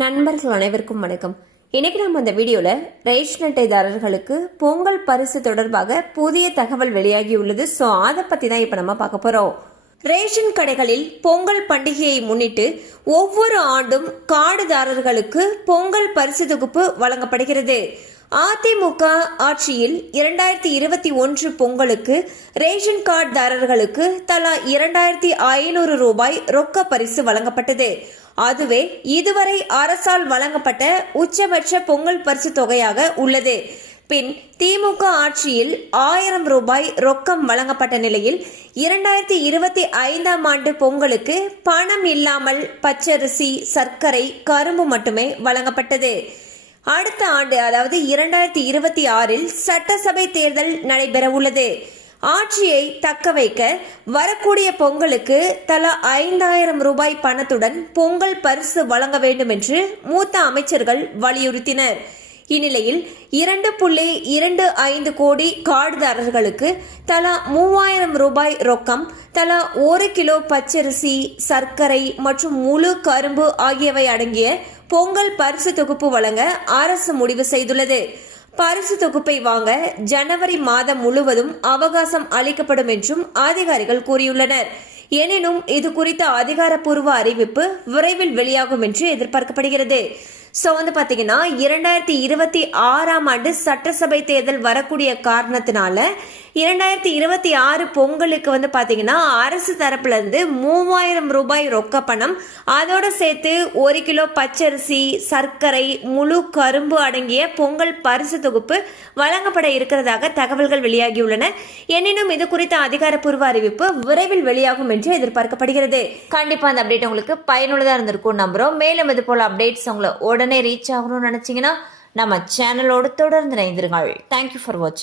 நண்பர்கள் அனைவருக்கும் வணக்கம். இன்றைக்கி நம்ம அந்த வீடியோவில் ரேஷன் அட்டைதாரர்களுக்கு பொங்கல் பரிசு தொடர்பாக புதிய தகவல் வெளியாகியுள்ளது ஸோ அதை பற்றி தான் இப்போ நம்ம பார்க்க போகிறோம் ரேஷன் கடைகளில் பொங்கல் பண்டிகையை முன்னிட்டு ஒவ்வொரு ஆண்டும் கார்டுதாரர்களுக்கு பொங்கல் பரிசு தொகுப்பு வழங்கப்படுகிறது. அதிமுக ஆட்சியில் இரண்டாயிரத்தி இருபத்தி ஒன்று பொங்கலுக்கு ரேஷன் கார்டுதாரர்களுக்கு தலா இரண்டாயிரத்தி ஐநூறு ரூபாய் ரொக்க பரிசு வழங்கப்பட்டது. அதுவே இதுவரை அரசால் வழங்கப்பட்ட உச்சபட்ச பொங்கல் பரிசு தொகையாக உள்ளது. பின் திமுக ஆட்சியில் ஆயிரம் ரூபாய் ரொக்கம் வழங்கப்பட்ட நிலையில் இரண்டாயிரத்தி இருபத்தி ஐந்தாம் ஆண்டு பொங்கலுக்கு பணம் இல்லாமல் பச்சரிசி சர்க்கரை கரும்பு மட்டுமே வழங்கப்பட்டது. அடுத்த ஆண்டு அதாவது இரண்டாயிரத்தி இருபத்தி ஆறில் சட்டசபை தேர்தல் நடைபெற உள்ளது ஆட்சியை தக்க வைக்க வரக்கூடிய பொங்கலுக்கு தலா ஐந்தாயிரம் ரூபாய் பணத்துடன் பொங்கல் பரிசு வழங்க வேண்டும் என்று மூத்த அமைச்சர்கள் வலியுறுத்தினர். இந்நிலையில் இரண்டு புள்ளி இரண்டு ஐந்து கோடி கார்டுதாரர்களுக்கு தலா மூவாயிரம் ரூபாய் ரொக்கம் தலா ஒரு கிலோ பச்சரிசி சர்க்கரை மற்றும் முழு கரும்பு ஆகியவை அடங்கிய பொங்கல் பரிசு தொகுப்பு வழங்க அரசு முடிவு செய்துள்ளது. பரிசு தொகுப்பை வாங்க ஜனவரி மாதம் முழுவதும் அவகாசம் அளிக்கப்படும் என்றும் அதிகாரிகள் கூறியுள்ளனர். எனினும் இது குறித்த அதிகாரப்பூர்வ அறிவிப்பு விரைவில் வெளியாகும் என்று எதிர்பார்க்கப்படுகிறது. ஸோ வந்து பார்த்தீங்கன்னா இரண்டாயிரத்தி இருபத்தி ஆறாம் ஆண்டு சட்டசபை தேர்தல் வரக்கூடிய காரணத்தினால இரண்டாயிரத்தி இருபத்தி ஆறு பொங்கலுக்கு வந்து பார்த்தீங்கன்னா அரசு தரப்புலேருந்து மூவாயிரம் ரூபாய் ரொக்க பணம் அதோடு சேர்த்து ஒரு கிலோ பச்சரிசி சர்க்கரை முழு கரும்பு அடங்கிய பொங்கல் பரிசு தொகுப்பு வழங்கப்பட இருக்கிறதாக தகவல்கள் வெளியாகியுள்ளன. எனினும் இது குறித்த அதிகாரப்பூர்வ அறிவிப்பு விரைவில் வெளியாகும் என்று எதிர்பார்க்கப்படுகிறது. கண்டிப்பாக அந்த அப்டேட் உங்களுக்கு பயனுள்ளதாக இருந்திருக்கும் நம்புகிறோம் மேலும் இது போல் அப்டேட்ஸ் உங்களை உடனே ரீச் ஆகணும்னு நினச்சிங்கன்னா நம்ம சேனலோடு தொடர்ந்து இணைந்திருங்கள். தேங்க்யூ ஃபார் வாட்சிங்